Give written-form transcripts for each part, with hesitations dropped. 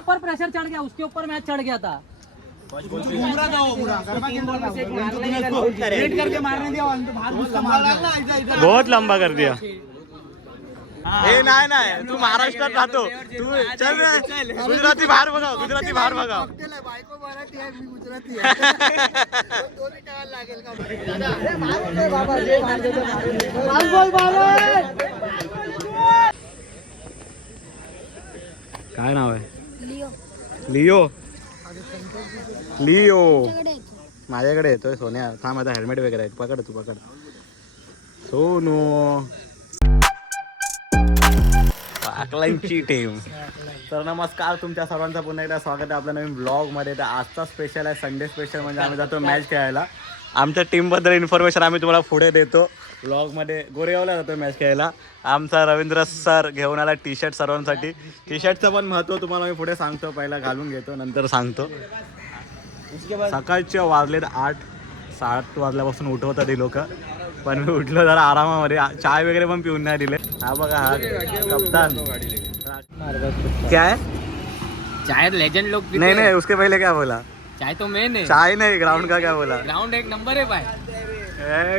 ऊपर प्रेशर चढ़ गया, उसके ऊपर मैच चढ़ गया था। बहुत लंबा कर दिया। हे नाही तू महाराष्ट्रात राहतो, तू चल गुजराती बाहेर बघा, गुजराती बाहेर बघा। बायको मराठी आहे, मी गुजराती आहे। दोन्ही टाळायला लागेल का? काय नाव आहे? लिओ। लिओ माझ्याकडे येतोय सोन्या। थांब आता हेल्मेट वगैरे आहे, पकड तू पकड। सोनू पाकलांची टीम। तर नमस्कार, तुमच्या सर्वांचं पुन्हा एकदा स्वागत आहे आपल्या नवीन ब्लॉगमध्ये। तर आजचा स्पेशल आहे संडे स्पेशल, म्हणजे आम्ही जातो मॅच खेळायला। आमच्या टीमबद्दल इन्फॉर्मेशन आम्ही तुम्हाला पुढे देतो ब्लॉगमध्ये। गोरेगावला जातो मॅच खेळायला। आमचा रवींद्र सर घेऊन आला टी शर्ट सर्वांसाठी। टी शर्टचं पण महत्त्व तुम्हाला मी पुढे सांगतो, पहिला घालून घेतो नंतर सांगतो। सकाळचे वाजलेत 8-7 वाजल्यापासून उठवतात ही लोक, पण मी उठलो जरा आरामामध्ये। चाय वगैरे पण पिऊन नाही दिले। हा बघा हा कप्तान। क्या है? चाय लेजेंड लोग पीते नहीं नहीं, उसके पहले क्या बोला? चाय तो मेन है। चाय नहीं, ग्राउंड का क्या बोला? ग्राउंड एक नंबर है भाई।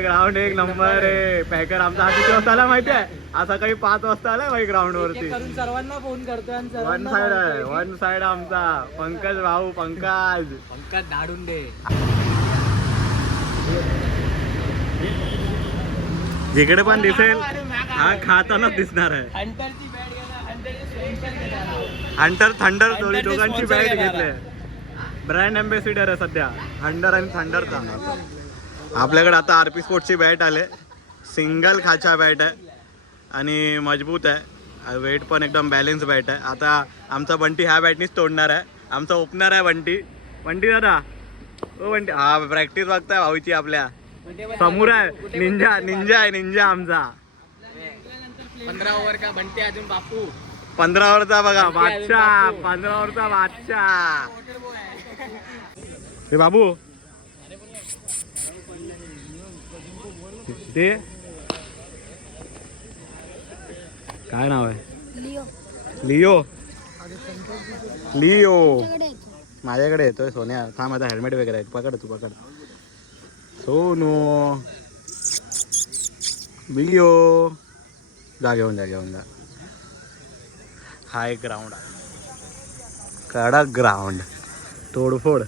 ग्राउंड एक नंबर आहे। पॅकर आमचा हा किती वाजता आला माहिती आहे? आज सकाळी 5 वाजता आलाय भाई ग्राउंड वरती। सर्वांना फोन करतोय आणि वन साइड आहे, वन साइड आमचा पंकज भाऊ। पंकज धाडून दे। जिकडे पण दिसेल हा खातानाच दिसणार आहे। हंटरची बॅट हंटर थंडर दोघांची बॅट घेतले। ब्रँड अँबॅसिडर आहे सध्या हंटर आणि थंडरचा। आपल्याकडे आता आरपी स्पोर्ट्सची बॅट आले। सिंगल खाचा बॅट आहे आणि मजबूत आहे। वेट पण एकदम बॅलेन्स बॅट आहे। आता आमचा बंटी ह्या बॅटनीच तोडणार आहे। आमचा ओपनर आहे बंटी। बंटी दादा, ओ बंटी, हा प्रॅक्टिस बघताय भाऊची आपल्या समोर आहे। निंजा निंजा आहे, निंजा आमचा। 15 ओव्हर का बंटी अजून बापू 15 ओव्हरचा बघा बादशाह, 15 ओव्हरचा बादशाह। हे बाबू ते काय नाव आहे? लिओ। लिओ माझ्याकडे येतोय सोन्या। थांब आता हेल्मेट वगैरे आहे, पकड तू पकड। सोनू लिओ जा, घेऊन जा घेऊन जा। हा एक ग्राउंड आहे, कडक ग्राउंड, तोडफोड।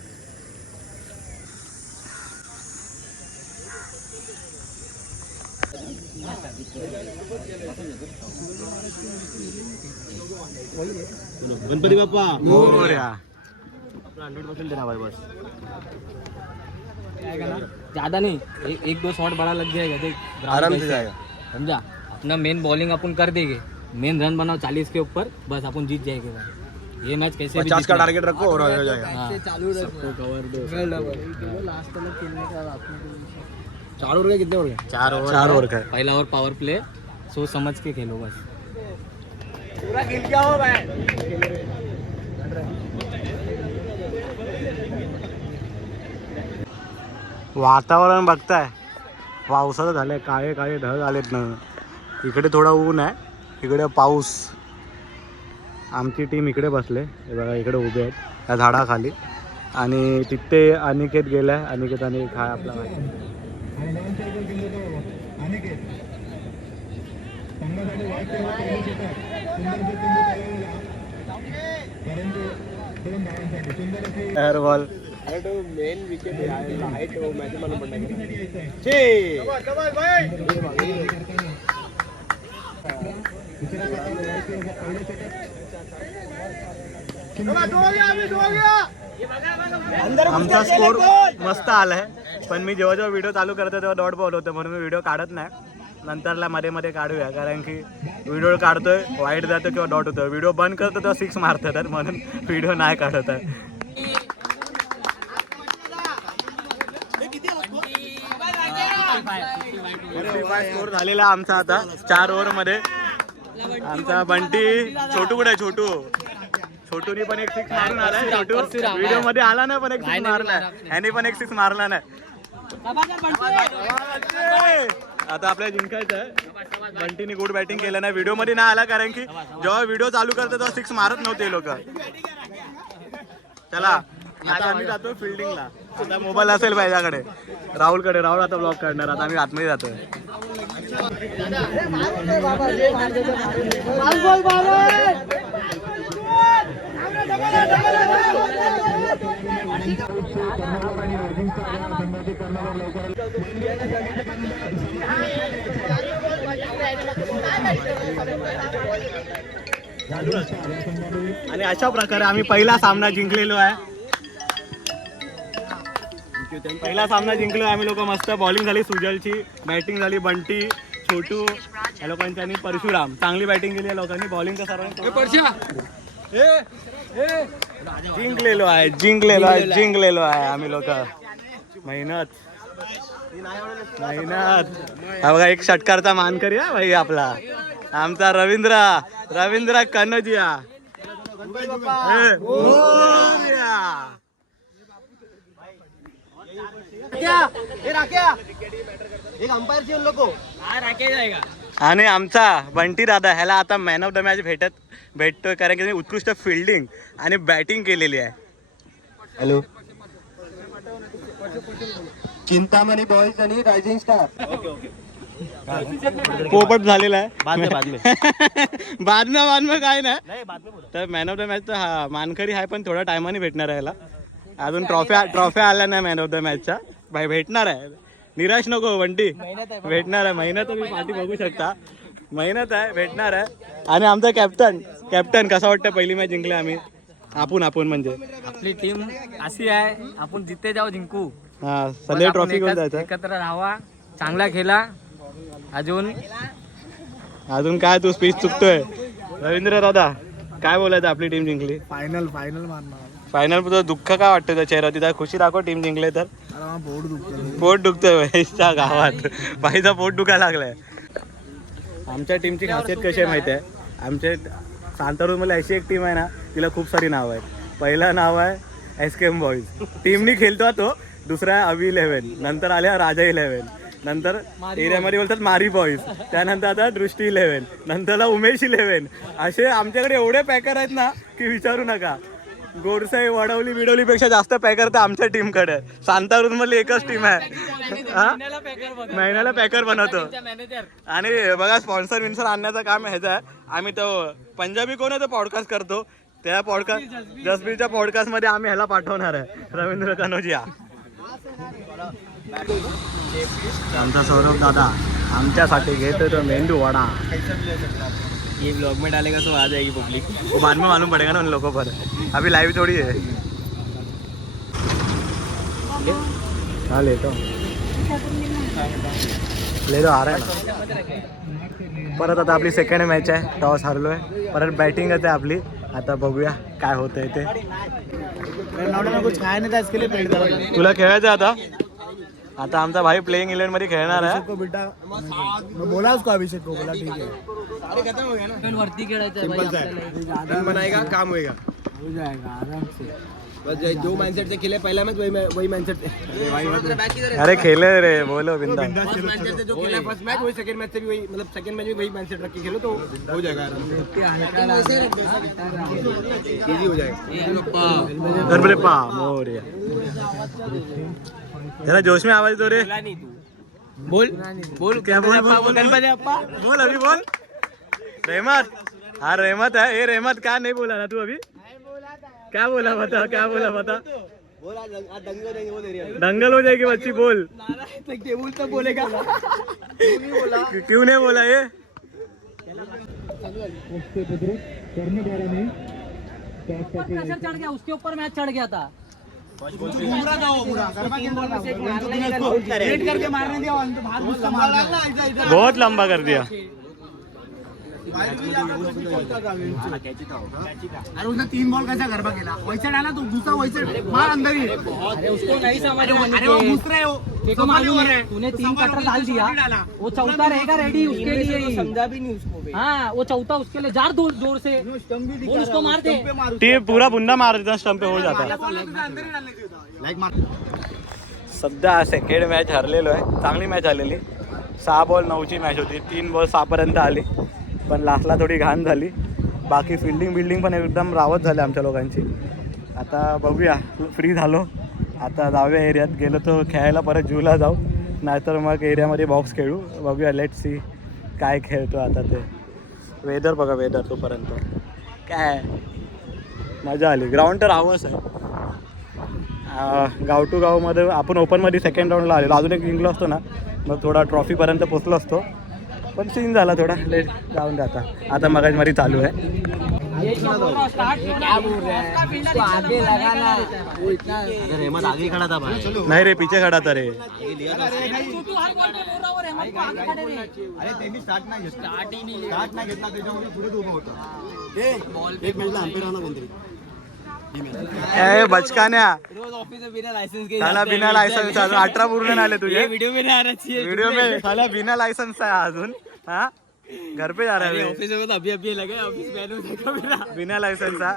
गणपती बाप्पा मोरया। 100% देना भाई बस। ज्यादा नहीं, एक दो शॉट बड़ा लग जाएगा, देख आराम से जाएगा। समझा? अपना मेन बॉलिंग अपन कर देंगे, मेन रन बनाओ 40 के ऊपर, बस अपन जीत जाएंगे भाई। ये मैच कैसे 50 का टारगेट रखो और हो जाएगा। सबको कवर दो। लास्ट तक खेलने का 4 ओवर कितने ओवर? 4 ओवर का है। पहला ओवर पावर प्ले, सोच समझ के खेलो बस। पूरा खेल क्या हो भाई। वातावरण बघताय, पावसाचं झालंय, काळे काळे ढग आलेत ना। इकडे थोडा ऊन आहे, इकडे पाऊस। आमची टीम इकडे बसले, हे बघा इकडे उभे आहेत त्या झाडाखाली। आणि तिथे अनिकेत गेलाय, अनिकेत आणि हा आपला air ball. Main wicket height match मला आमचा स्कोर मस्त आलाय, पण मी जेव्हा जेव्हा व्हिडिओ चालू करतो तेव्हा डॉट बॉल होतं, म्हणून मी व्हिडिओ काढत नाही। नंतरला मध्ये मध्ये काढूया, कारण की व्हिडिओ काढतोय वाईट जातो किंवा डॉट होतं। व्हिडिओ बंद करतो तेव्हा 6 मारतात, म्हणून व्हिडिओ नाही काढत आहे। स्कोर झालेला आमचा आता 4 ओव्हरमध्ये। आमचा बंटी छोटू कुठे आहे? छोटू छोटूनी पण एक 6 मारून आलाय। छोटू व्हिडिओ मध्ये आला नाही, पण एक 6 मारलाय। ह्याने पण एक 6 मारला नाही। आता आपल्याला जिंकायचं आहे। बंटीने गुड बॅटिंग केलं नाही, व्हिडिओ मध्ये नाही आला, कारण की जेव्हा व्हिडिओ चालू करतो तेव्हा 6 मारत नव्हते लोक। चला आता आम्ही जातो फिल्डिंगला. आता मोबाईल असेल माझ्याकडे, राहुलकडे. राहुल आता ब्लॉग करणार. आता आम्ही आतमध्ये जातोय. आणि अशा प्रकारे आम्ही पहिला सामना जिंकलेलो आहे. पहिला सामना जिंकलो आम्ही लोक. मस्त बॉलिंग झाली सुजलची, बॅटिंग झाली बंटी, छोटू या लोकांची आणि परशुराम. चांगली बॅटिंग केली या लोकांनी. बॉलिंग तर सर्वांनी जिंकलेलो आहे आम्ही लोक. मेहनत. हा बघा एक षटकारचा मानकरी हा भाई आपला, आमचा रवींद्र कनोजिया. आणि आमचा बंटी दादा ह्याला आता मॅन ऑफ द मॅच भेटतोय कारण की उत्कृष्ट फिल्डिंग आणि बॅटिंग केलेली आहे. हॅलो चिंतामणी बॉयज आणि रायझिंग स्टार पोपट झालेला आहे. बाद में काय नाही. तर मॅन ऑफ द मॅच तर हा मानकरी आहे, पण थोड्या टायमाने भेटणार आहे याला. अजून ट्रॉफ्या आल्या नाही मॅन ऑफ द मॅचच्या. भाई भेटणार आहे, निराश नको बंटी. भेटणार आहे. मेहनत तुम्ही पाठी बघू शकता. मेहनत आहे, भेटणार आहे. आणि आमचा कॅप्टन कसा वाटतं? पहिली मॅच जिंकले आम्ही. आपण म्हणजे आपली टीम अशी आहे, आपण जिथे जाऊ जिंकू. हा संजय ट्रॉफी घेऊन जायचं. एकत्र राहावा, चांगला खेळा. अजून काय तू स्पीच चुकतोय? रवींद्र दादा काय बोलायचं? आपली टीम जिंकली. फायनल मारणार. फायनल तुझं दुःख काय वाटतं त्या चेहऱ्यावरती? त्या खुशी दाखव टीम जिंकले तर. पोट दुखतंय भाईच्या गावात. भाईचा पोट दुखायला लागलाय. आमच्या टीमची खासियत कशी आहे माहिती आहे? आमच्या सांतारूरमध्ये अशी एक टीम आहे ना, तिला खूप सारी नावं आहेत. पहिलं नाव आहे SKM बॉईज. टीमनी खेळतो तो. दुसरा आहे अवी 11. नंतर आल्या राजा 11. नंतर एरियामध्ये बोलतात मारी बॉईज. त्यानंतर आता दृष्टी 11. नंतरला उमेश 11. असे आमच्याकडे एवढे पॅकर आहेत ना की विचारू नका. गोडसाई वडवली बिडवलीपेक्षा जास्त पॅकर तर आमच्या टीमकडे. सांतारूरमधली एकच टीम आहे महिन्याला पॅकर बनवतो. आणि बघा स्पॉन्सर विन्सर आणण्याचं काम ह्याचं आहे. आम्ही तो पंजाबी कोण आहे तो पॉडकास्ट करतो, त्या जसबीरच्या पॉडकास्टमध्ये आम्ही ह्याला पाठवणार आहे, रवींद्र कनोजिया. आमचा सौरभ दादा आमच्यासाठी घेतोय तो मेंदू वडा. ये ब्लॉग में डालेगा तो आ जाएगी पब्लिक. वो बाद में मालूम पड़ेगा ना उन लोगों पर. अभी लाइव थोड़ी है. हाँ ले तो आ रहा है ना. परत आता आपली सेकंड मॅच आहे. टॉस हारलोय. परत बॅटिंगच आहे आपली. आता बघूया काय होतंय ते. तुला खेळायचं आता? आता आमचा भाई प्लेइंग 11 मध्ये खेळणार आहे. बोला उसको अभिषेक को. बोला ठीक है. अरे खत्म हो गया ना. वरती खेळायचं बनाएगा काम होएगा. हो जाएगा आराम से. बस जो माइंडसेट से खेले पहला मैच वही माइंडसेट. अरे खेले रे, बोलो बिंदास. फर्स्ट माइंडसेट से जो खेला फर्स्ट मैच वही सेकंड मैच से भी वही, मतलब सेकंड मैच में वही माइंडसेट रख के खेलो तो हो जाएगा आराम से. इजी हो जाएगा. गणपती पा मोरया. जरा जोश में आवाज दो रे. बोल क्या बोल अभी बोल. रहमत. हाँ रहमत है. ये रहमत क्या नहीं बोला ना तू अभी? क्या बोला बता. दंगल हो जाएगी बच्ची. बोल. तो बोलेगा. क्यों नहीं बोला ये? चढ़ गया उसके ऊपर, मैच चढ़ गया था. बहुत लंबा कर दिया. अरे उसने 3 बॉल कैसा गरबा खेला. वैसे डाला तो दूसरा वैसे मार अंदर ही. अरे उसको नहीं समझ. अरे वो दूसरा है. देखो मालूम है तूने 3 कटर डाल दिया, वो चौथा रहेगा रेडी उसके लिए ही. समझा भी नहीं उसको. हाँ वो चौथा उसके लिए जार जोर से बोल उसको मार दे. ती पूरा बुंदा मार देता स्टंप पे हो जाता. सध्या सेकंड मॅच हरलेलो आहे. चांगली मॅच आलेली. 6 बॉल 9ची मॅच होती. 3 बॉल 6 पर्यंत आली, पण लास्टला थोडी घाण झाली. बाकी बिल्डिंग पण एकदम रावत झाले आमच्या लोकांची. आता बघूया, फ्री झालो आता जाऊया एरियात. गेलो तो खेळायला परत जूला जाऊ, नाहीतर मग एरियामध्ये बॉक्स खेळू. बघूया, लेट सी काय खेळतो आता ते. वेदर बघा, वेदर तोपर्यंत काय मजा आली. ग्राउंड तर हवंच आहे. गाव टू गावमध्ये आपण ओपनमध्ये सेकंड राऊंडला आलेलो, अजून एक जिंकलो असतो ना मग थोडा ट्रॉफीपर्यंत पोचलो असतो, पण सीन झाला थोडा लेट. जाऊन जाता आता मगाजमारी चालू आहे. नाही रे, पीछे खडा था रे. बचकान्या साला बिना लायसन्स, अजून 18 पूर्ण आले तुझे. वीडियो में साला बिना लायसन्स आहे अजून. हाँ घर पे जा रहा है ऑफिस में, तो अभी लगे ऑफिस बिना लायसन्सचा.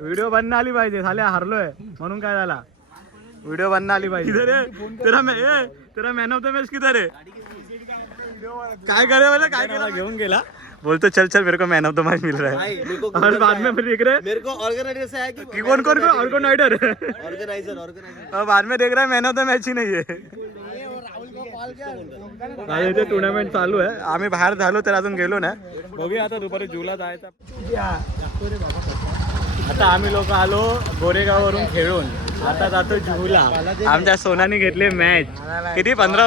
व्हिडिओ बनणं आली पाहिजे. साल्या हरलोय म्हणून काय झाला, व्हिडिओ बनणं आली पाहिजे. तेरा मॅन ऑफ द मॅच किधर है? काय करे बोले, काय केला घेऊन गेला. बोलतो चल चल मेरे को man of the match mill रहा है. और बाद में फिर देख रहे मेरे को ऑर्गेनाइजर से है कि कौन ऑर्गेनाइजर और बाद में देख रहा है मैन ऑफ द मैच ही नहीं है. इथे टुर्नामेंट चालू आहे. आम्ही बाहेर झालो तर अजून गेलो ना. बघूया आता दुपारी जूला जायचं. आता आम्ही लोक आलो गोरेगाववरून खेळून, आता जातो जुहूला. आमच्या सोनानी घेतली मॅच. किती 15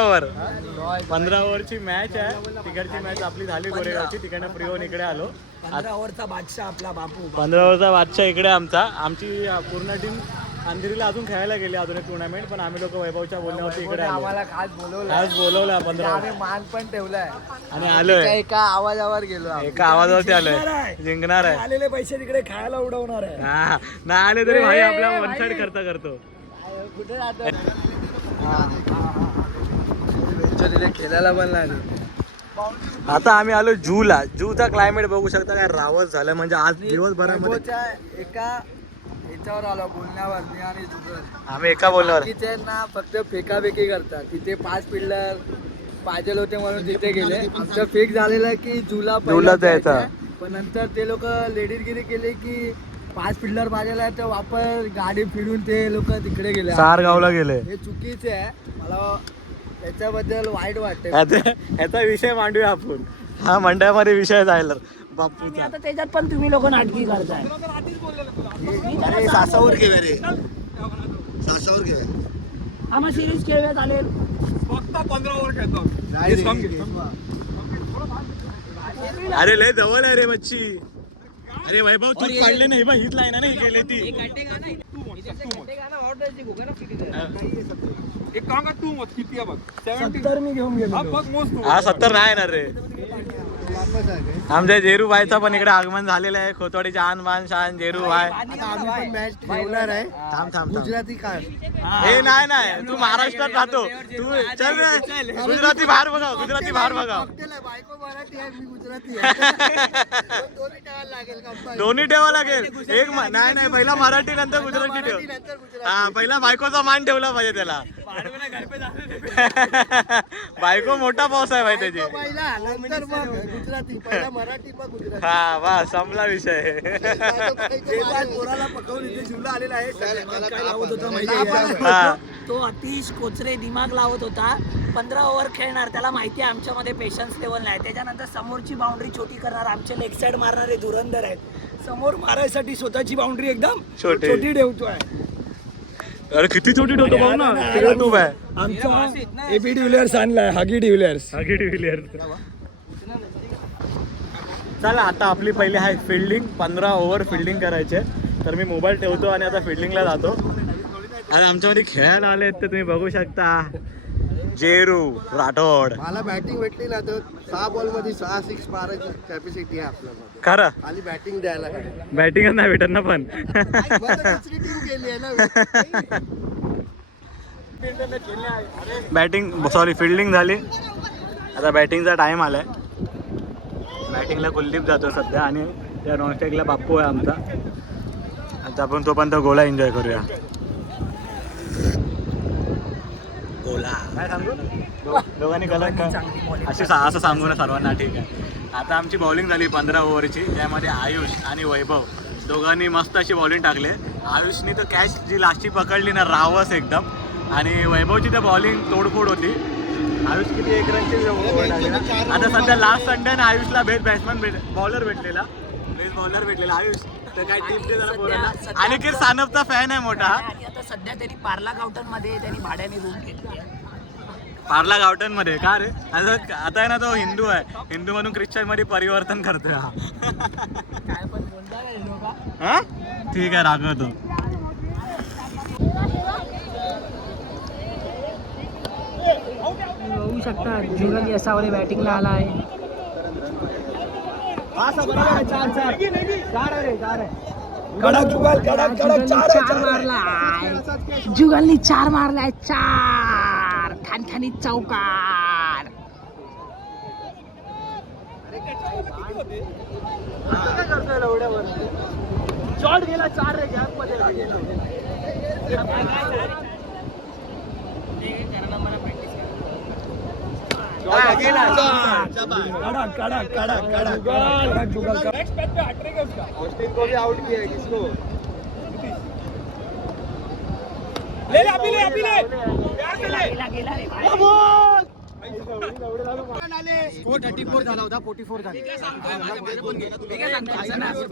ओव्हरची मॅच आहे. तिकडची मॅच आपली झाली गोरेगावची. तिकडनं फ्री होऊन इकडे आलो. 15 ओव्हरचा बादशाह आपला बापू. 15 ओव्हरचा बादशाह इकडे आमची पूर्ण टीम अंधेरीला अजून खेळायला गेली अजून एक टुर्नामेंट, पण आम्ही लोक वैभवच्या बोलण्यावरती इकडे आम्हाला खास बोलवलं 15 आम्ही मान पण ठेवलाय आणि आलोय. एका आवाजावर गेलो, एका आवाजावरती आलोय. जिंकणार आहे. आलेले पैसे तिकडे खायला उडवणार आहे. हा नाही आले तरी भाई आपला वन साइड खर्च करतो. कुठे राहतो खेळायला पण लागले. आता आम्ही आलो जूला. जूचा क्लायमेट बघू शकता काय रावत झालं. म्हणजे आज दिवसभरामध्ये एका याच्यावर आलो बोलण्यावर आणि आम्ही एका बोलणार तिथे ना फक्त फेकाफेकी करतात. तिथे 5 पिल्लर पाहिजे होते म्हणून तिथे गेले. आमचं फिक्स झालेलं की जूला जायचा, पण नंतर ते लोक लेडीजगिरी केले की 5 पिल्लर पाहिजे तर वापर गाडी फिरून ते लोक तिकडे गेले, सारगावला गेले. हे चुकीचे आहे. मला त्याच्याबद्दल वाईट वाटते. ह्याचा विषय मांडूया आपण. हा मंडळामध्ये विषय जायला बापूचा. आता त्याच्यात पण तुम्ही लोक नाटकी करताय. सासावर घेऊया रे, सासावर घेऊया. आम्हा सिरीज खेळूया चालेल. फक्त 15 ओव्हर खेळतो. अरे लय जवळ आहे रे मच्छी. अरे वैभव तू काढले नाही बा, हीच लाईन नाही गेली ती. एक काम कर तू मत किती बघ 70 मी घेऊन गेलो. हा 70 नाही येणार रे. आमच्या जेरू भाईचा पण इकडे आगमन झालेलं आहे. खोतवाडीचे आन मान शान जेरू भाई. मॅच ठेवणार आहे. थांब गुजराती काढ. हे नाही तू महाराष्ट्रात राहतो. तू चल रे गुजराती बाहेर बघा. बायको मराठी आहे, मी गुजराती आहे. दोन्ही ठेवा लागेल. एक नाही पहिला मराठी नंतर गुजराती ठेव. हा पहिला बायकोचा मान ठेवला पाहिजे त्याला. बायको मोठा पाऊस आहे भाई त्याची. गुजराती पहिला मराठी मग गुजराती. हा वा संपला विषय. पोराला पकवून इथे जीवला आलेला आहे. काय लावत होता हा तो अतिश कोचरे दिमाग लावत होता. 15 ओव्हर खेळणार, त्याला माहिती आहे आमच्यामध्ये पेशन्स लेवल नाही. त्याच्यानंतर समोरची बाउंड्री छोटी करणार. आमचे लेग साईड मारणारे धुरंधर आहेत. समोर मारायसाठी स्वतःची बाउंड्री एकदम छोटी ठेवतोय. अरे किती छोटी ठेवतो बघ ना. युट्यूब आहे आमचा एबी डिव्हिलियर्स आणलाय. हागी डिव्हिलियर्स. चला आता आपली पहिली आहे फिल्डिंग. 15 ओव्हर फिल्डिंग करायचे. तर मी मोबाईल ठेवतो आणि आता फिल्डिंगला जातो. आणि आमच्यामध्ये खेळायला आले तर तुम्ही बघू शकता जेरू राठोड. मला बॅटिंग भेटली ना तर 6 बॉल मध्ये 6 6 मारायची कॅपॅसिटी आहे आपल्याला. खरं खाली बॅटिंग द्यायला काय. बॅटिंगच नाही भेटत ना पण. टीम गेली आहे ना. फिल्डिंग झाली. आता बॅटिंगचा टाइम आलाय. बॅटिंगला कुलदीप जातो सध्या आणि त्या नॉनस्टॅकला बाप्पू आहे आमचा. आता आपण तोपर्यंत गोला एन्जॉय करूया. गोला काय सांगू दोघांनी कलर असं सांगू ना सर्वांना. ठीक आहे आता आमची बॉलिंग झाली 15 ओव्हरची. त्यामध्ये आयुष आणि वैभव दोघांनी मस्त अशी बॉलिंग टाकली. आयुषनी तर कॅच जी लास्टची पकडली ना रावस एकदम, आणि वैभवची तर बॉलिंग तोडफोड होती. आयुष किती 1 रनची टाकली ना. आता सध्या लास्ट संडेने आयुषला बॉलर भेटलेला आयुष तर काय टीम ते जरा बोलायला. आणि की सानपचा फॅन आहे मोठा. आणि आता सध्या त्यांनी पार्ला गावठण मध्ये त्यांनी भाड्याने रूम घेतली आहे. पार्ला गावठण मध्ये का रे? आता आहे ना तो हिंदू आहे, हिंदू मधून ख्रिश्चन मध्ये परिवर्तन करतोय हा. काय पण बोलता काय लोक. हा? ठीक आहे, रागवतो. बघू शकता जुगल यसावले बॅटिंगला आला आहे. जुगलनी 4 मारलाय, 4 ठणठणीत चौकार. शॉट गेला 4 रे गॅप मध्ये.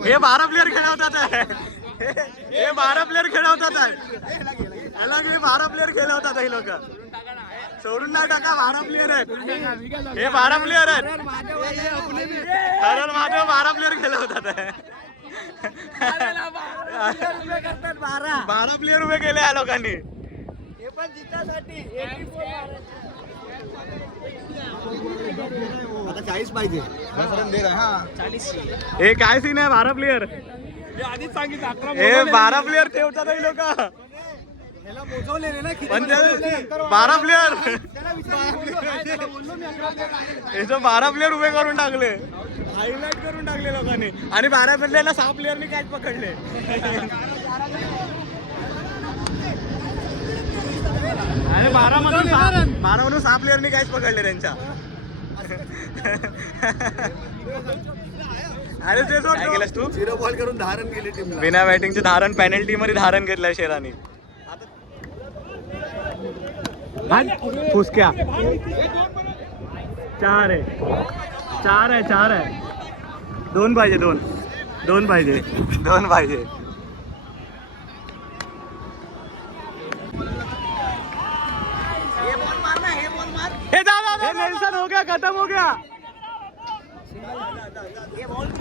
हे 12 प्लेअर खेळवतात. हे 12 प्लेअर खेळवतात. याला की 12 प्लेअर खेळवतात हे लोक. सोडून नाही टाका, 12 प्लेअर आहेत हे. 12 प्लेअर आहेत. हरण महादेव 12 प्लेअर खेळवतात. 12 प्लेअर उभे केले या लोकांनी. आता 40 पाहिजे. हे काय सीन आहे? 12 प्लेअर आधीच सांगितलं. हे 12 प्लेअर ठेवतात हे लोक. पण 12 प्लेअर हे 12 प्लेअर उभे करून टाकले, हायलाइट करून टाकले लोकांनी. आणि 12 प्लेअरला 6 प्लेअरनी कॅच पकडले. अरे 12 मधून 6 प्लेअरनी कॅच पकडले त्यांच्या. अरे ते काय केलंस तू? 0 बॉल करून धारण केले टीमला. बिना बॅटिंगचे धारण, पेनल्टी मध्ये धारण घेतलंय शेरानी. फुसक्या 4 आहे. 2 पाहिजे. 2 पाहिजे. हे नेल्सन हो गया, खतम हो गया.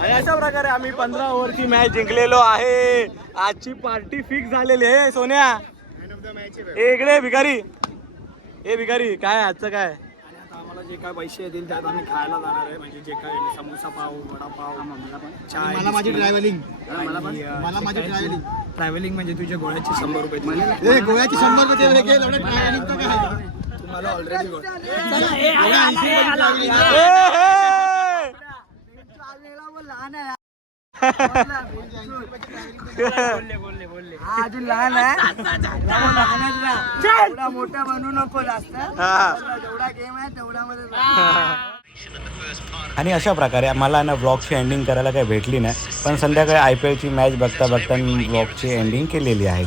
आणि अशा प्रकारे आम्ही 15 ओव्हरची मॅच जिंकलेलो आहे. आजची पार्टी फिक्स झालेली आहे. सोन्या इकडे भिकारी. हे भिकारी काय आजचं काय? आम्हाला जे काय पैसे येतील त्यात आम्ही खायला जाणार आहे. म्हणजे जे काय समोसा पाव, वडापाव, चाय. मला माझी ट्रॅव्हलिंग ट्रॅव्हलिंग म्हणजे तुझ्या गोळ्याची 100 रुपये. गोळ्याची 100 रुपये ट्रॅव्हलिंग तर काय तुम्हाला ऑलरेडी अजून लहान आहे. मोठा बनू नको जास्त. जेवढा गेम आहे तेवढा मध्ये. आणि अशा प्रकारे मला ना व्लॉगची एंडिंग करायला काही भेटली नाही, पण संध्याकाळी IPLची मॅच बघता मी व्लॉगची एंडिंग केलेली आहे.